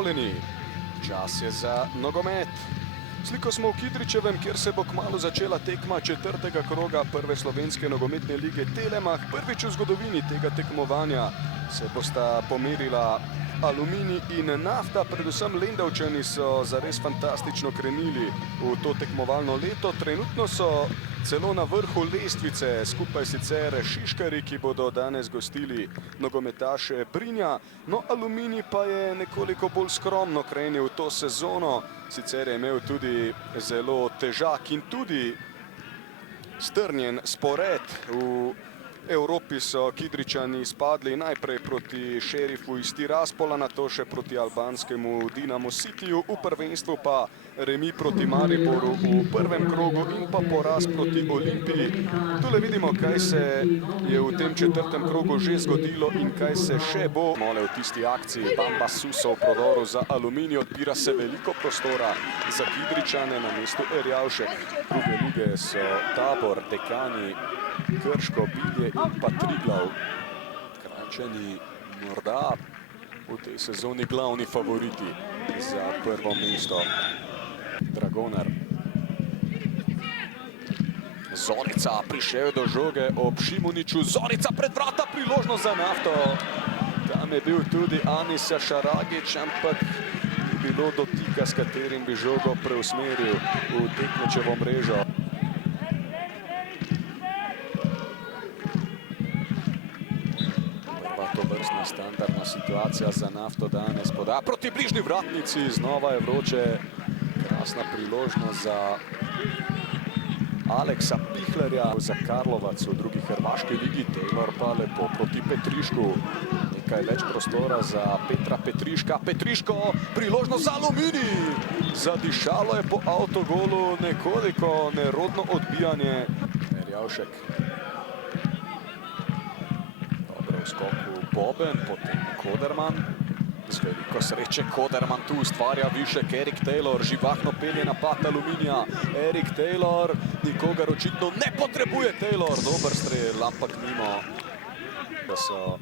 pripravljeni. Čas je za nogomet. Sliko smo v Kidričevem, kjer se bo kmalu začela tekma četrtega kroga prve slovenske nogometne lige Telemach. Prvič v zgodovini tega tekmovanja se bosta pomerila Aluminij in Nafta. Predvsem Lendavčani so zares fantastično krenili v to tekmovalno leto. Trenutno so celo na vrhu lestvice, skupaj sicer Šiškari, ki bodo danes gostili nogometaše Brinja. No, Aluminij pa je nekoliko bolj skromno krenil v to sezono. Sicer je imel tudi zelo težak in tudi strnjen spored. V Evropi so Kidričani spadli najprej proti Šerifu iz Tiraspola, nato še proti albanskemu Dinamo Cityju, v prvenstvu pa remi proti Mariboru v prvem krogu in pa poraz proti Olimpiji. Tule vidimo, kaj se je v tem četrtem krogu že zgodilo in kaj se še bo. Mole v tisti akciji, Bamba Suso v prodoru za Aluminij, odpira se veliko prostora za Kidričane na mestu Erjavšek. Druge lige so Tabor, Dekani, Krško, Bilje in pa Triglav. Krajčani morda v tej sezoni glavni favoriti za prvo mesto. Dragonar. Zorica prišel do žoge ob Šimuniču. Zorica pred vrata, priložnost za Nafto. Tam je bil tudi Anisa Šaragić, ampak ni bilo dotika, s katerim bi žogo preusmeril v tekmečevo mrežo. Tovrstna standardna situacija za Nafto danes. Podaja proti bližnji vratnici, znova je vroče. Krasna priložnost za Aleksa Pihlerja, za Karlovac v drugi hrvaški ligi. Taylor pa lepo proti Petrišku. Nekaj več prostora za Petra Petriška. Petriško, priložnost za Aluminij. Zadišalo je po avtogolu, nekoliko nerodno odbijanje. Erjavšek. Dobro v skoku Boben, potem Koderman. Z veliko sreče Koderman tu ustvarja višek. Erik Taylor živahno pelje napad Aluminija. Erik Taylor, nikogar očitno ne potrebuje Taylor. Dober strel, ampak mimo. Da so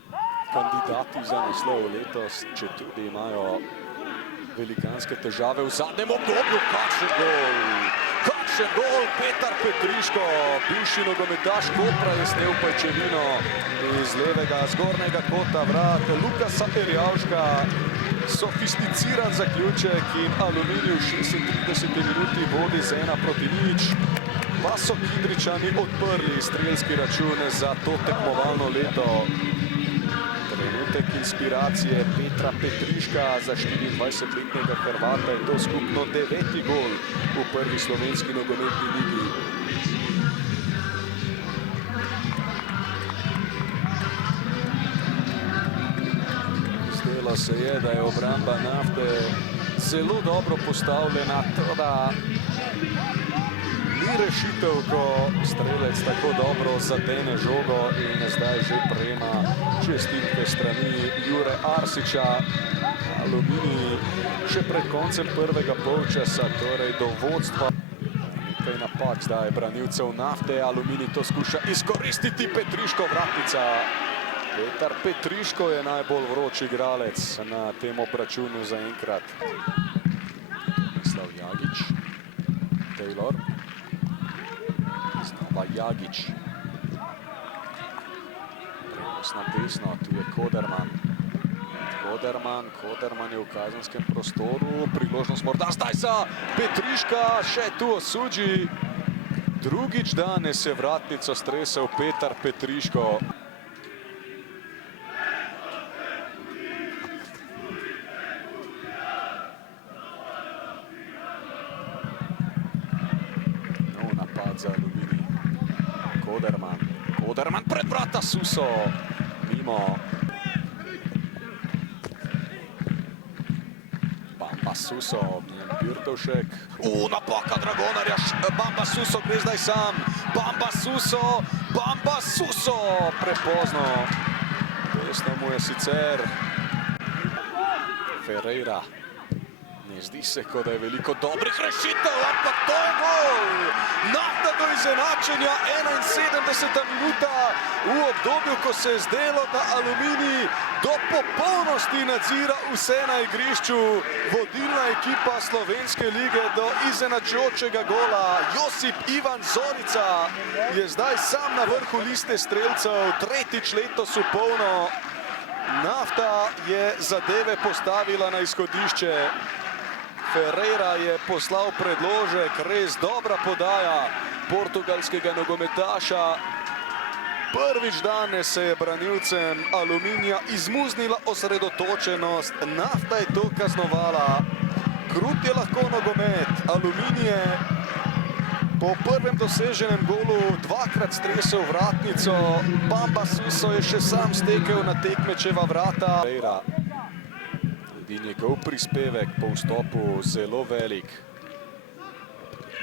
kandidati za naslov letos, če tudi imajo velikanske težave v zadnjem obdobju. Kakšen gol! Kakšen gol! Petar Petriško, bivši nogometaš Kopra, je snel pajčevino iz levega zgornjega kota vrat Lukasa Erjavška. Sofisticiran zaključek in Aluminij v 36. minuti vodi z 1-0. Pa so Kidričani odprli strelski račun za to tekmovalno leto. Trenutek inspiracije Petra Petriška za 24-letnega Hrvata je to skupno 9. gol v prvi slovenski nogometni ligi. Zdelo se je, da je obramba Nafte zelo dobro postavljena, toda ni rešitev, ko strelec tako dobro zadene žogo in zdaj že prejema čestitke strani Jure Arsiča. Aluminij še pred koncem prvega polčasa, torej do vodstva. Nekaj napak zdaj branilcev Nafte. Aluminij to skuša izkoristiti. Petriško, vratnica. Petar Petriško je najbolj vroč igralec na tem obračunu zaenkrat. Mislav Jagić. Taylor. Znova Jagić. Prenos na desno, tu je Koderman. Koderman je v kazenskem prostoru. Priložnost morda zdaj za Petriška, še tu Osuđi. Drugič danes je vratnico stresel Petar Petriško. No, napad za Aluminij. Koderman pred vrata Suso. Mimo. Bamba Suso, Bjurtovšek. Napaka Dragonarja. Bamba Suso gre zdaj sam. Bamba Suso. Prepozno. Desno mu je sicer Ferreira. Ne zdi se, kot da je veliko dobrih rešitev, ampak to je gol! Nafta do izenačenja, 71. minuta v obdobju, ko se je zdelo, da Aluminij do popolnosti nadzira vse na igrišču. Vodilna ekipa slovenske lige do izenačujočega gola. Josip Ivan Zorica je zdaj sam na vrhu liste strelcev, tretjič letos v polno. Nafta je zadeve postavila na izhodišče. Ferreira je poslal predložek, res dobra podaja portugalskega nogometaša. Prvič danes se je branilcem Aluminija izmuznila osredotočenost. Nafta je to kaznovala. Krut je lahko nogomet. Aluminije po prvem doseženem golu dvakrat stresel vratnico. Bamba Suso je še sam stekel na tekmečeva vrata. Tudi njegov prispevek po vstopu zelo velik.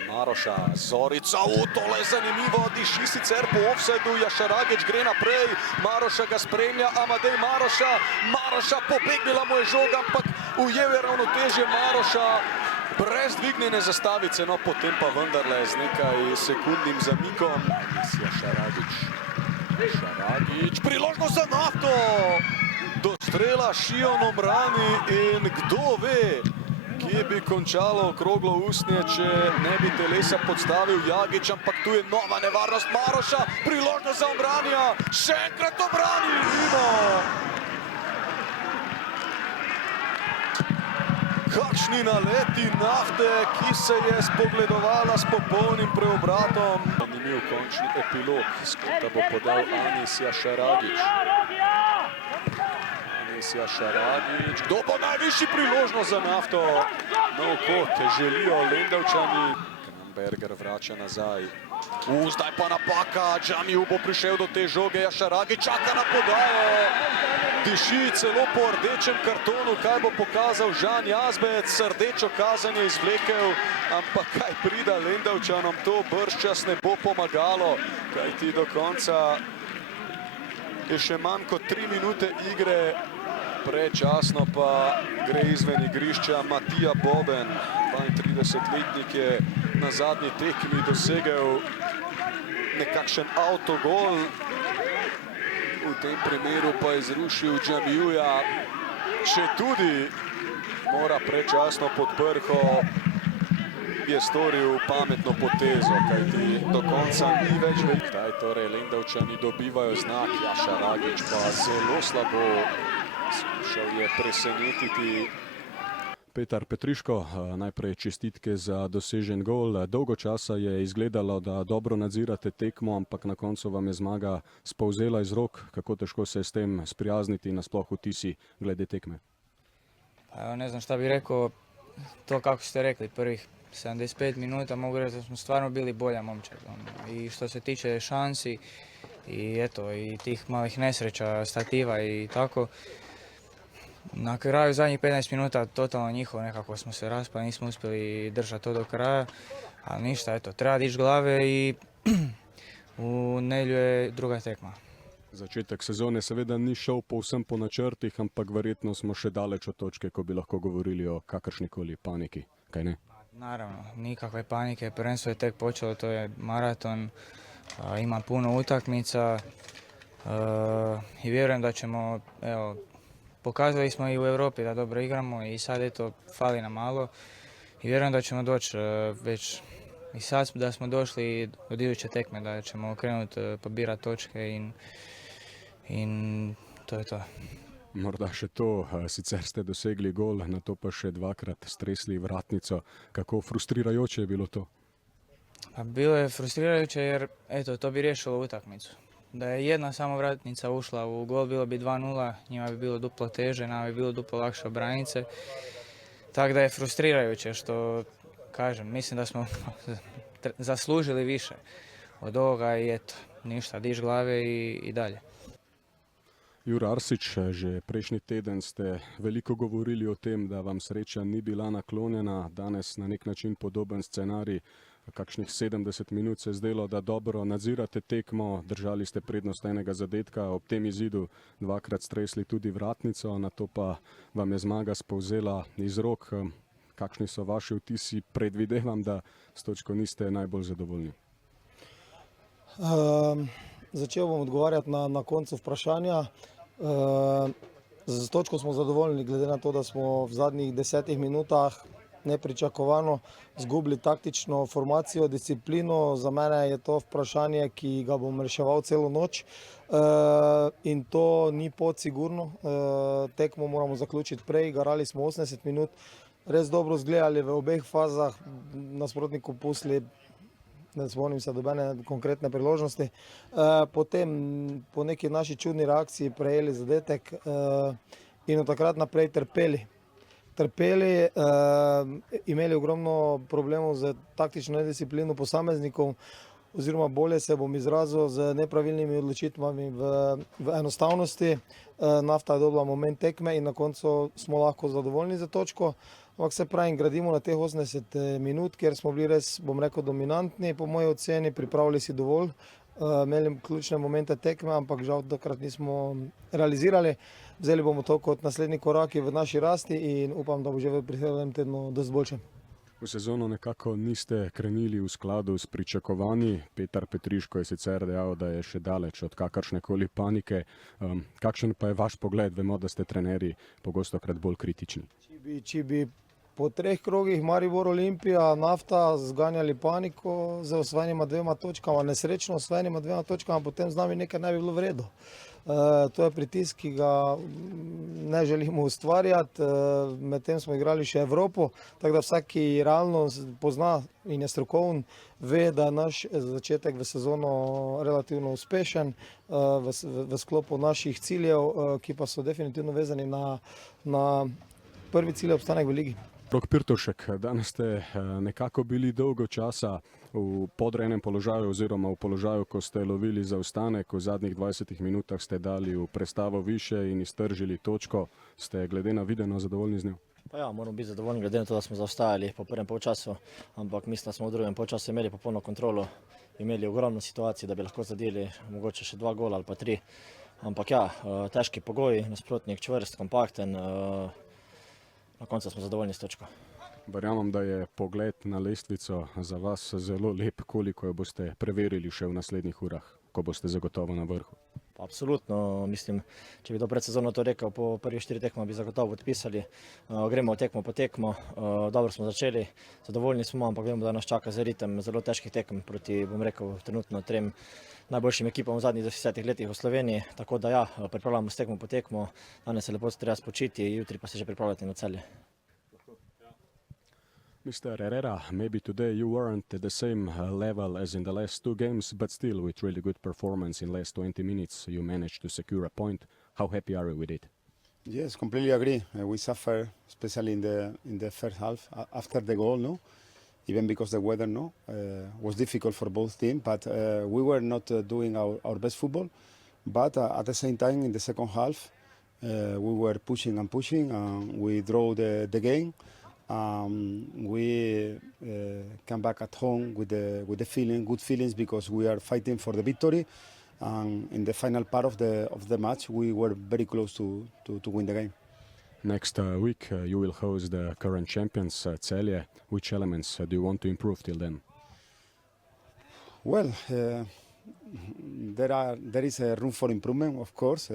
Maroša, Zorica, tole je zanimivo, diši sicer po ofsajdu, Jašaragič gre naprej, Maroša ga spremlja, Amadej Maroša, Maroša pobegnila mu je žoga, ampak ujel je ravnotežje Maroša, brez dvignjene zastavice, no potem pa vendarle z nekaj sekundnim zamikom. Jašaragič, priložnost za Nafto, do strela Šion obrani in kdo ve, kje bi končalo okroglo usnje, če ne bi telesa podstavil Jagič, ampak tu je nova nevarnost Maroša, priložnost za Obranija, še enkrat obrani Lino. Kakšni naleti Nafte, ki se je spogledovala s popolnim preobratom. Zanimiv končni epilog, skota bo podal Anis Jašaragič. Jašaragič, kdo bo najvišji priložnost za Nafto? Nov kot želijo Lendavčani. Kramberger vrača nazaj. Zdaj pa napaka, Džamiju bo prišel do te žoge, Jašaragič čaka na podajo. Diši celo po rdečem kartonu, kaj bo pokazal Žan Jazbec, rdečo kazen je izvlekel, ampak kaj prida Lendavčanom, to bržčas ne bo pomagalo, kajti do konca je še manj kot 3 minute igre. Predčasno pa gre izven igrišča Matija Boben. 32-letnik je na zadnji tekmi dosegel nekakšen avtogol. V tem primeru pa je zrušil Džamijuja. Če tudi mora predčasno pod prho, je storil pametno potezo, kajti do konca ni več veliko. Zdaj torej Lendavčani dobivajo znak, Jašaragič pa zelo slabo. Skušal je presenetiti. Petar Petriško, najprej čestitke za dosežen gol. Dolgo časa je izgledalo, da dobro nadzirate tekmo, ampak na koncu vam je zmaga spolzela iz rok. Kako težko se je s tem sprijazniti, nasploh vtisi glede tekme? Ne znam šta bih rekao, to kako ste rekli, prvih 75 minuta mogu reći da smo stvarno bili bolja momčad. I što se tiče šansi i eto, i tih malih nesreća, stativa i tako. Na kraju zadnjih 15 minuta totalno njihovo, nekako smo se raspali, nismo uspjeli držati to do kraja, ali ništa, eto, treba dići glave i v nedjelju je druga tekma. Začetek sezone seveda ni šel povsem po načrtih, ampak verjetno smo še daleč od točke, ko bi lahko govorili o kakršnikoli paniki, kaj ne? Naravno, nikakve panike, prvenstvo je tek počelo, to je maraton, ima puno utakmica i vjerujem da ćemo, evo, pokazali smo i u Europi da dobro igramo i sad eto fali nam malo i vjerujem da ćemo doći već i sad da smo došli od iduće tekme, da ćemo krenuti pobirati točke in to je to. Morda še to, sicer ste dosegli gol, na to pa še dvakrat stresli vratnico. Kako frustrirajoče je bilo to? Pa bilo je frustrirajuće jer eto, to bi riješilo utakmicu. Da je jedna samo vratnica ušla u gol, bilo bi 2:0, njima bi bilo duplo teže, nama bi bilo duplo lakše obraniti se. Tako da je frustrirajuće što, kažem, mislim da smo zaslužili više od ovoga i eto, ništa, diž glave i dalje. Jure Arsič, že prejšnji teden ste veliko govorili o tem, da vam sreča ni bila naklonjena, danes na nek način podoben scenarij. Kakšnih 70 minut se je zdelo, da dobro nadzirate tekmo, držali ste prednost enega zadetka, ob tem izidu dvakrat stresli tudi vratnico, na to pa vam je zmaga spolzela iz rok. Kakšni so vaši vtisi? Predvidevam, da s točko niste najbolj zadovoljni. Začel bom odgovarjati na koncu vprašanja. Z točko smo zadovoljni, glede na to, da smo v zadnjih 10 minutah nepričakovano izgubili taktično formacijo, disciplino. Za mene je to vprašanje, ki ga bom reševal celo noč. In to ni pot sigurno. Tekmo moramo zaključiti prej, garali smo 80 minut, res dobro zgledali v obeh fazah, nasprotniku pustili, ne spomnim se dobene konkretne priložnosti. Potem po neki naši čudni reakciji prejeli zadetek in od takrat naprej trpeli, imeli ogromno problemov z taktično nedisciplino posameznikov, oziroma bolje se bom izrazil z nepravilnimi odločitvami v enostavnosti. Nafta je dobila moment tekme in na koncu smo lahko zadovoljni za točko. Ampak se pravi, gradimo na teh 80 minut, kjer smo bili res, bom rekel, dominantni po moji oceni, pripravili si dovolj, imeli ključne momente tekme, ampak žal takrat nismo realizirali. Vzeli bomo to kot naslednji koraki v naši rasti in upam, da bo že v prihodnjem tednu dosti boljše. V sezono nekako niste krenili v skladu s pričakovanji. Petar Petriško je sicer dejal, da je še daleč od kakršnekoli panike. Kakšen pa je vaš pogled? Vemo, da ste trenerji pogostokrat bolj kritični. Če bi po 3 krogih Maribor, Olimpija, Nafta zganjali paniko z osvojenima 2 točkama, nesrečno osvojenima 2 točkama, potem z nami nekaj ne bi bilo v redu. To je pritisk, ki ga ne želimo ustvarjati, medtem smo igrali še Evropo, tako da vsak, ki realno pozna in je strokoven, ve, da je naš začetek v sezono relativno uspešen v sklopu naših ciljev, ki pa so definitivno vezani na prvi cilj obstanek v ligi. Rok Pirtovšek, danes ste nekako bili dolgo časa v podrejenem položaju oziroma v položaju, ko ste lovili zaostanek. V zadnjih 20 minutah ste dali v prestavo više in iztržili točko. Ste glede na videno zadovoljni z njo? Pa ja, moramo biti zadovoljni glede na to, da smo zaostajali po prvem polčasu, ampak mislim, da smo v drugem polčasu imeli popolno kontrolo, imeli ogromno situacij, da bi lahko zadeli mogoče še 2 gola ali pa 3. Ampak ja, težki pogoji, nasprotnik čvrst, kompakten, na koncu smo zadovoljni s točko. Verjamem, da je pogled na lestvico za vas zelo lep, koliko jo boste preverili še v naslednjih urah, ko boste zagotovo na vrhu. Absolutno, mislim, če bi do predsezono to rekel, po prvih 4 tekmah bi zagotovo podpisali. Gremo tekmo po tekmo, dobro smo začeli, zadovoljni smo, ampak vemo, da nas čaka za ritem zelo težkih tekem proti, bom rekel, trenutno 3 najboljšim ekipam v zadnjih 10 letih v Sloveniji. Tako da ja, pripravljamo s tekmo po tekmo, danes se lepo treba spočiti, jutri pa se že pripravljati na Celje. Mr. Herrera, maybe today you weren't at the same level as in the last 2 games, but still with really good performance in last 20 minutes you managed to secure a point. How happy are you with it? Yes, completely agree. We suffer, especially in the first half after the goal, no, even because the weather, no, was difficult for both teams. But we were not doing our best football. But at the same time, in the second half, we were pushing and pushing, and we drew the game. We come back at home with the feeling, good feelings, because we are fighting for the victory. And in the final part of the match, we were very close to win the game. Next week you will host the current champions, Celje. Which elements do you want to improve till then? Well, there is a room for improvement, of course.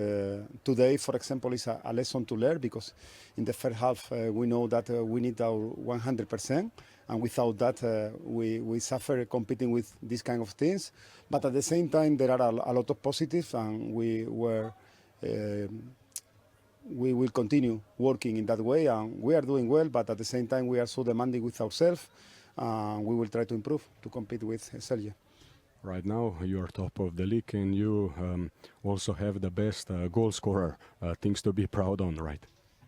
Today, for example, is a lesson to learn, because in the first half we know that we need our 100%, and without that we suffer competing with these kind of things. But at the same time, there are a lot of positives, and we will continue working in that way, and we are doing well. But at the same time, we are so demanding with ourselves, and we will try to improve to compete with Celje. Right now you are top of the league, and you also have the best goal scorer, things to be proud on, right?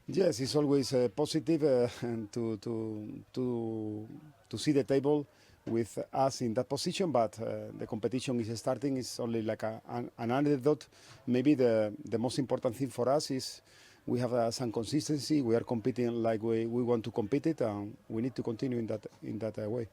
Yes, it's always positive to see the table with us in that position, but the competition is starting. It's only like an anecdote. Maybe the most important thing for us is we have some consistency. We are competing like we want to compete it, and we need to continue in that way.